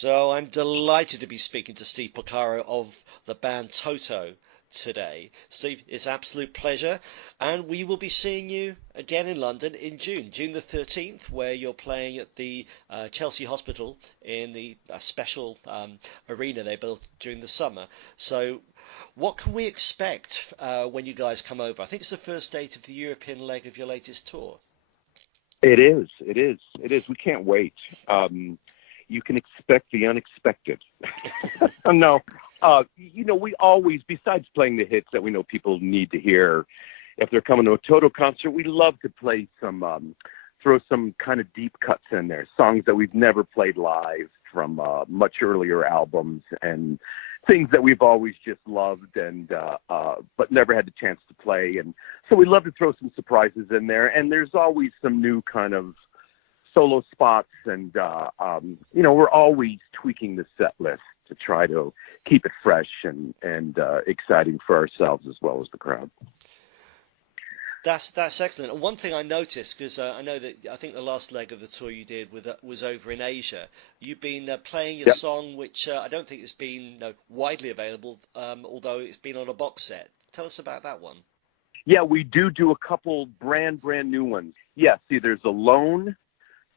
So I'm delighted to be speaking to Steve Porcaro of the band Toto today. Steve, it's an absolute pleasure, and we will be seeing you again in London in June, June the 13th, where you're playing at the Chelsea Hospital in the special arena they built during the summer. So what can we expect when you guys come over? I think it's the first date of the European leg of your latest tour. It is. It is. It is. We can't wait. You can expect the unexpected. No, we always, besides playing the hits that we know people need to hear, if they're coming to a Toto concert, we love to play throw some kind of deep cuts in there, songs that we've never played live from much earlier albums, and things that we've always just loved and but never had the chance to play. And so we love to throw some surprises in there, and there's always some new kind of solo spots, and we're always tweaking the set list to try to keep it fresh and exciting for ourselves as well as the crowd. That's excellent. And one thing I noticed, because I think the last leg of the tour you did was over in Asia. You've been playing a song which I don't think has been widely available, although it's been on a box set. Tell us about that one. Yeah, we do a couple brand new ones. Yeah, see, there's Alone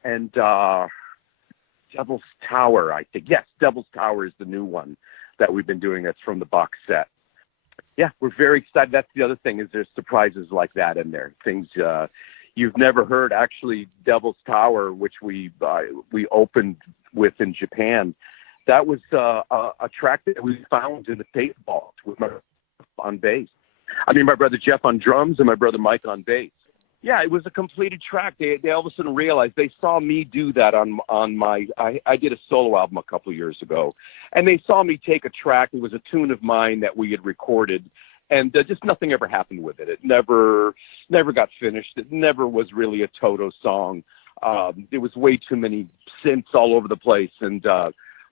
and Devil's Tower, I think. Yes, Devil's Tower is the new one that we've been doing. That's from the box set. Yeah, we're very excited. That's the other thing, is there's surprises like that in there. Things you've never heard. Actually, Devil's Tower, which we opened with in Japan, that was a track that we found in the tape vault with my brother Jeff on drums and my brother Mike on bass. Yeah, it was a completed track. They all of a sudden realized, they saw me do that on my, I did a solo album a couple of years ago, and they saw me take a track. It was a tune of mine that we had recorded, and just nothing ever happened with it. It never got finished. It never was really a Toto song. There was way too many synths all over the place. And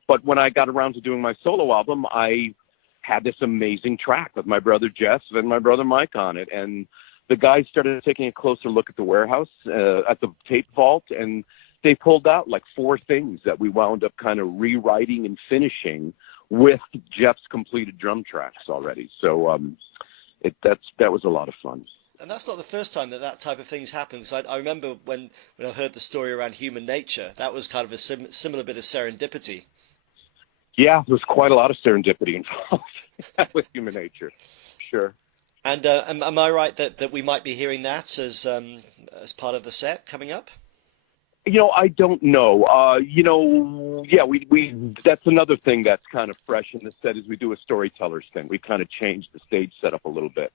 but when I got around to doing my solo album, I had this amazing track with my brother Jeff and my brother Mike on it, and the guys started taking a closer look at the warehouse, at the tape vault, and they pulled out like 4 things that we wound up kind of rewriting and finishing with Jeff's completed drum tracks already. So that was a lot of fun. And that's not the first time that type of thing's happened. Because I remember when I heard the story around Human Nature, that was kind of a similar bit of serendipity. Yeah, there's quite a lot of serendipity involved with Human Nature. Sure. And am I right that we might be hearing that as part of the set coming up? I don't know. Yeah, we that's another thing that's kind of fresh in the set, is we do a Storytellers thing. We kind of change the stage setup a little bit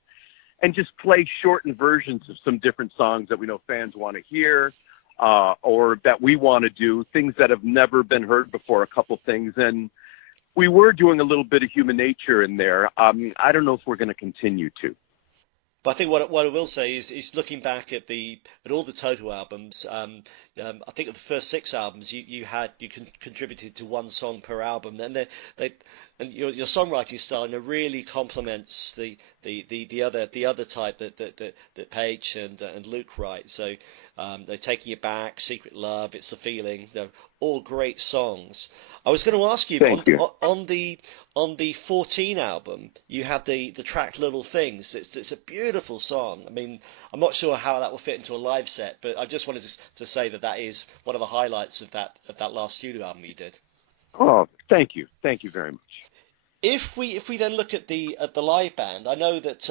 and just play shortened versions of some different songs that we know fans want to hear, or that we want to do, things that have never been heard before, a couple things. And we were doing a little bit of Human Nature in there. I don't know if we're going to continue to. But I think what I will say is looking back at all the Toto albums, I think of the first 6 albums you contributed to 1 song per album, and your songwriting style really complements the other type that Paich and Luke write. So they're Taking It Back, Secret Love, It's a Feeling, all great songs. I was going to ask you, on the 14 album, you had the track Little Things. It's a beautiful song. I mean, I'm not sure how that will fit into a live set, but I just wanted to say that is one of the highlights of that last studio album you did. Oh, thank you very much. If we then look at the live band, I know that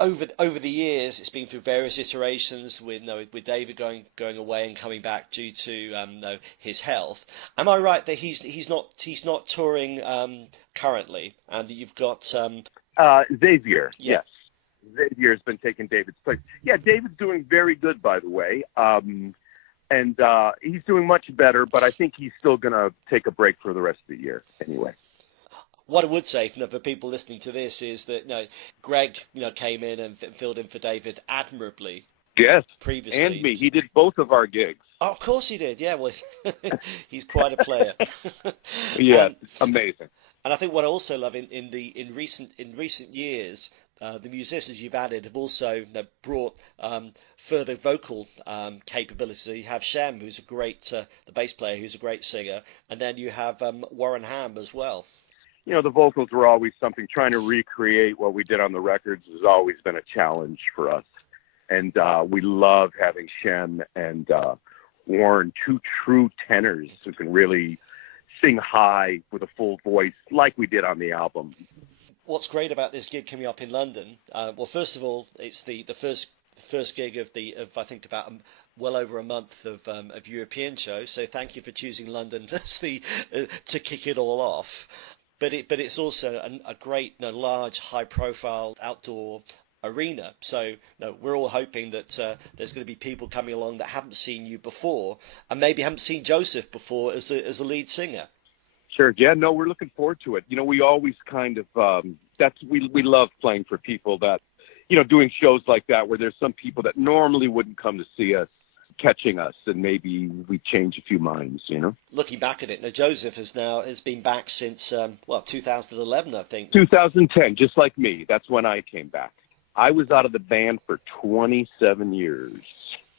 over the years it's been through various iterations with David going away and coming back due to his health. Am I right that he's not touring currently, and that you've got Xavier? Yeah. Yes, Xavier has been taking David's place. Yeah, David's doing very good, by the way. And he's doing much better, but I think he's still going to take a break for the rest of the year anyway. What I would say for people listening to this is that Greg came in and filled in for David admirably. Yes, previously. And me. He did both of our gigs. Oh, of course he did. Yeah, well, he's quite a player. Yeah, amazing. And I think what I also love in recent years, the musicians you've added have also brought further vocal capabilities. You have Shem, who's a great, the bass player, who's a great singer, and then you have Warren Ham as well. The vocals were always something. Trying to recreate what we did on the records has always been a challenge for us. And we love having Shem and Warren, two true tenors who can really sing high with a full voice like we did on the album. What's great about this gig coming up in London, well, first of all, it's the first gig of I think about well over a month of European shows. So thank you for choosing London as to kick it all off. But it's also a great, large, high-profile outdoor arena. So we're all hoping that there's going to be people coming along that haven't seen you before, and maybe haven't seen Joseph before as a lead singer. Sure. Yeah. No, we're looking forward to it. We always kind of we love playing for people that, doing shows like that where there's some people that normally wouldn't come to see us, catching us, and maybe we change a few minds, Looking back at it, now Joseph has been back since 2011, I think. 2010, just like me. That's when I came back. I was out of the band for 27 years.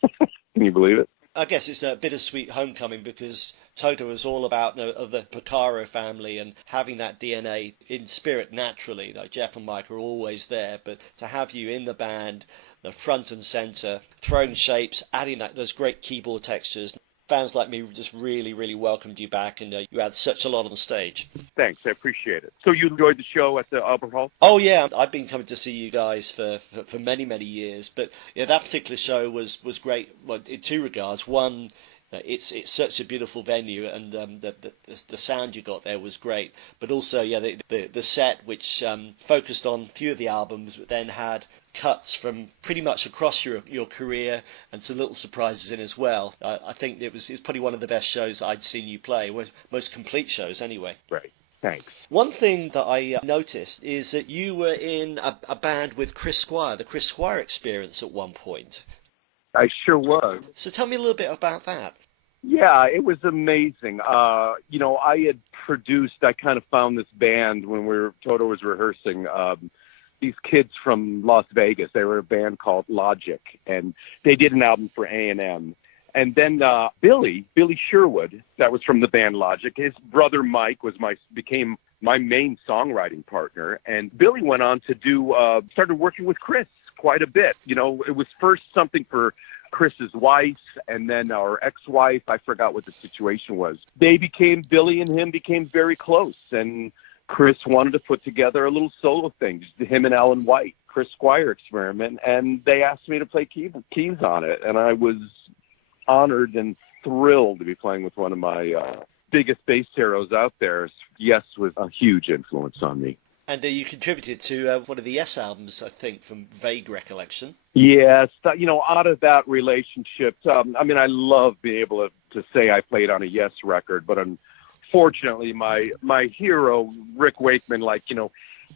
Can you believe it? I guess it's a bittersweet homecoming because Toto is all about of the Pocaro family and having that DNA in spirit naturally. Jeff and Mike are always there, but to have you in the band, the front and center, throwing shapes, adding those great keyboard textures. Fans like me just really, really welcomed you back, and you had such a lot on stage. Thanks, I appreciate it. So you enjoyed the show at the Albert Hall? Oh yeah, I've been coming to see you guys for many, many years, but that particular show was great. Well, in two regards. One, it's such a beautiful venue, and the sound you got there was great. But also, the set which focused on a few of the albums, but then had cuts from pretty much across your career and some little surprises in as well. I think it was probably one of the best shows I'd seen you play, most complete shows anyway. Right. Thanks. One thing that I noticed is that you were in a band with Chris Squire, the Chris Squire Experiment at one point. I sure was. So tell me a little bit about that. Yeah, it was amazing. I had I kind of found this band when Toto was rehearsing. These kids from Las Vegas, they were a band called Logik, and they did an album for A&M. And then Billy Sherwood, that was from the band Logik, his brother Mike became my main songwriting partner. And Billy went on to started working with Chris quite a bit. It was first something for Chris's wife, and then our ex-wife. I forgot what the situation was. Billy and him became very close, and Chris wanted to put together a little solo thing, just him and Alan White, Chris Squire Experiment, and they asked me to play keys on it, and I was honored and thrilled to be playing with one of my biggest bass heroes out there. Yes was a huge influence on me. And you contributed to one of the Yes albums, I think, from vague recollection. Yes, out of that relationship, I love being able to say I played on a Yes record, but unfortunately, my hero, Rick Wakeman,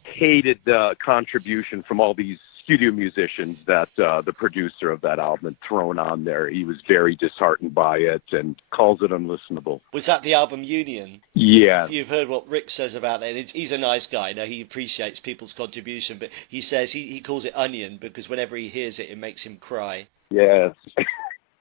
hated the contribution from all these studio musicians that the producer of that album had thrown on there. He was very disheartened by it and calls it unlistenable. Was that the album Union? Yeah. You've heard what Rick says about that. He's a nice guy. Now, he appreciates people's contribution, but he says he calls it Onion because whenever he hears it, it makes him cry. Yes.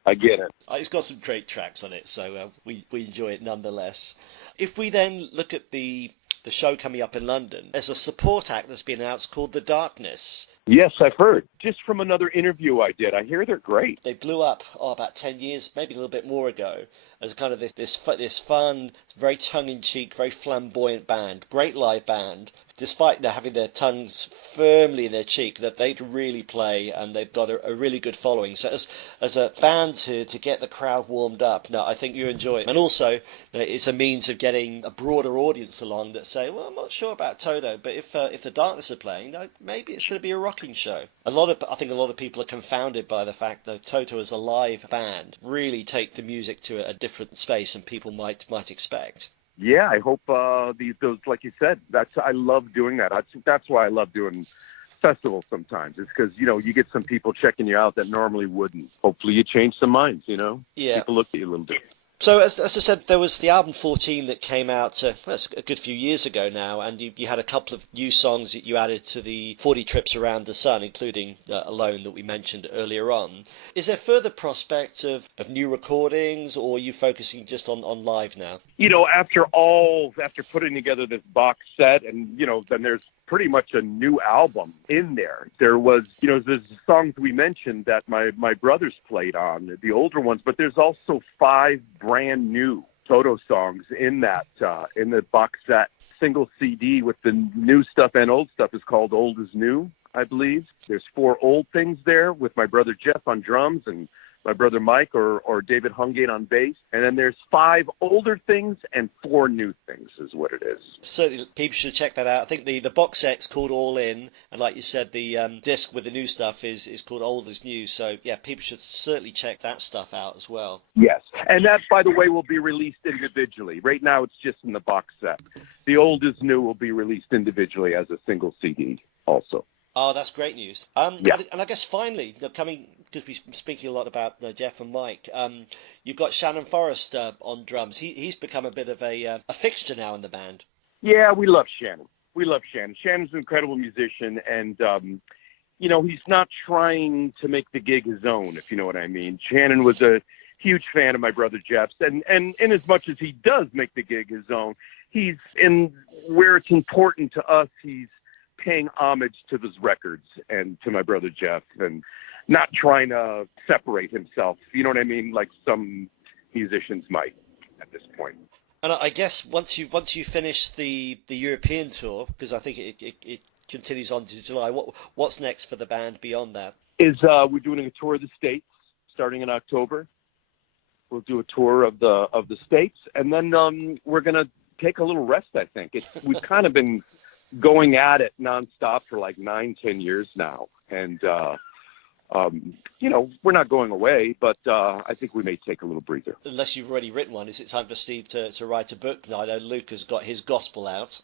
I get it. It's got some great tracks on it, so we enjoy it nonetheless. If we then look at the show coming up in London, there's a support act that's been announced called The Darkness. Yes, I've heard. Just from another interview I did. I hear they're great. They blew up about 10 years, maybe a little bit more ago, as kind of this fun, very tongue-in-cheek, very flamboyant band, great live band, despite having their tongues firmly in their cheek, that they can really play, and they've got a really good following. So as a band to get the crowd warmed up, no, I think you enjoy it. And also, it's a means of getting a broader audience along that say, well, I'm not sure about Toto, but if the Darkness are playing, maybe it's going to be a rocking show. I think a lot of people are confounded by the fact that Toto as a live band really take the music to a different space than people might expect. Yeah, I hope those, like you said, I love doing that. That's why I love doing festivals sometimes. It's because, you get some people checking you out that normally wouldn't. Hopefully you change some minds, Yeah. People look at you a little different. So, as I said, there was the album 14 that came out well, it's a good few years ago now, and you had a couple of new songs that you added to the 40 Trips Around the Sun, including Alone that we mentioned earlier on. Is there further prospect of new recordings, or are you focusing just on live now? After putting together this box set, and, then there's pretty much a new album in there. There was, there's songs we mentioned that my brothers played on, the older ones, but there's also 5 brand new Toto songs in the box set. Single CD with the new stuff and old stuff is called Old is New, I believe. There's 4 old things there with my brother Jeff on drums and my brother Mike or David Hungate on bass. And then there's 5 older things and 4 new things is what it is. Certainly, people should check that out. I think the box set's called All In, and like you said, the disc with the new stuff is called Old is New. So, yeah, people should certainly check that stuff out as well. Yes, and that, by the way, will be released individually. Right now it's just in the box set. The Old is New will be released individually as a single CD also. Oh, that's great news. Yeah. And I guess finally, because we're speaking a lot about Jeff and Mike, you've got Shannon Forrest on drums. He's become a bit of a fixture now in the band. Yeah, we love Shannon. Shannon's an incredible musician, and, he's not trying to make the gig his own, if you know what I mean. Shannon was a huge fan of my brother Jeff's, and in as much as he does make the gig his own, he's in where it's important to us, he's paying homage to those records and to my brother Jeff, and not trying to separate himself, you know what I mean, like some musicians might at this point. And I guess once you finish the European tour, because I think it continues on to July, what's next for the band beyond that? We're doing a tour of the States starting in October. We'll do a tour of the States, and then we're gonna take a little rest. I think we've kind of been going at it nonstop for like 9-10 years now. And, we're not going away, but I think we may take a little breather. Unless you've already written one, is it time for Steve to write a book? I know Luke has got his gospel out.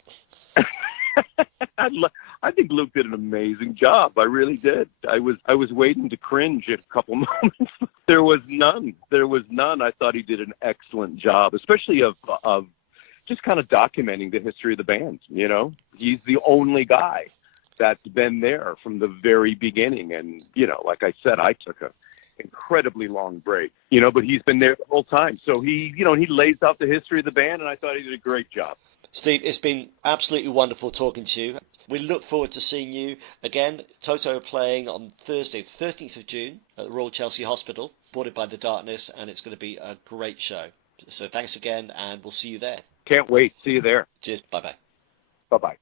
I think Luke did an amazing job. I really did. I was waiting to cringe at a couple moments. There was none. I thought he did an excellent job, especially of just kind of documenting the history of the band. He's the only guy that's been there from the very beginning. And, like I said, I took a incredibly long break, but he's been there the whole time. So he lays out the history of the band, and I thought he did a great job. Steve, it's been absolutely wonderful talking to you. We look forward to seeing you again. Toto playing on Thursday, 13th of June at the Royal Chelsea Hospital, boarded by the Darkness, and it's going to be a great show. So thanks again, and we'll see you there. Can't wait. See you there. Cheers. Bye-bye. Bye-bye.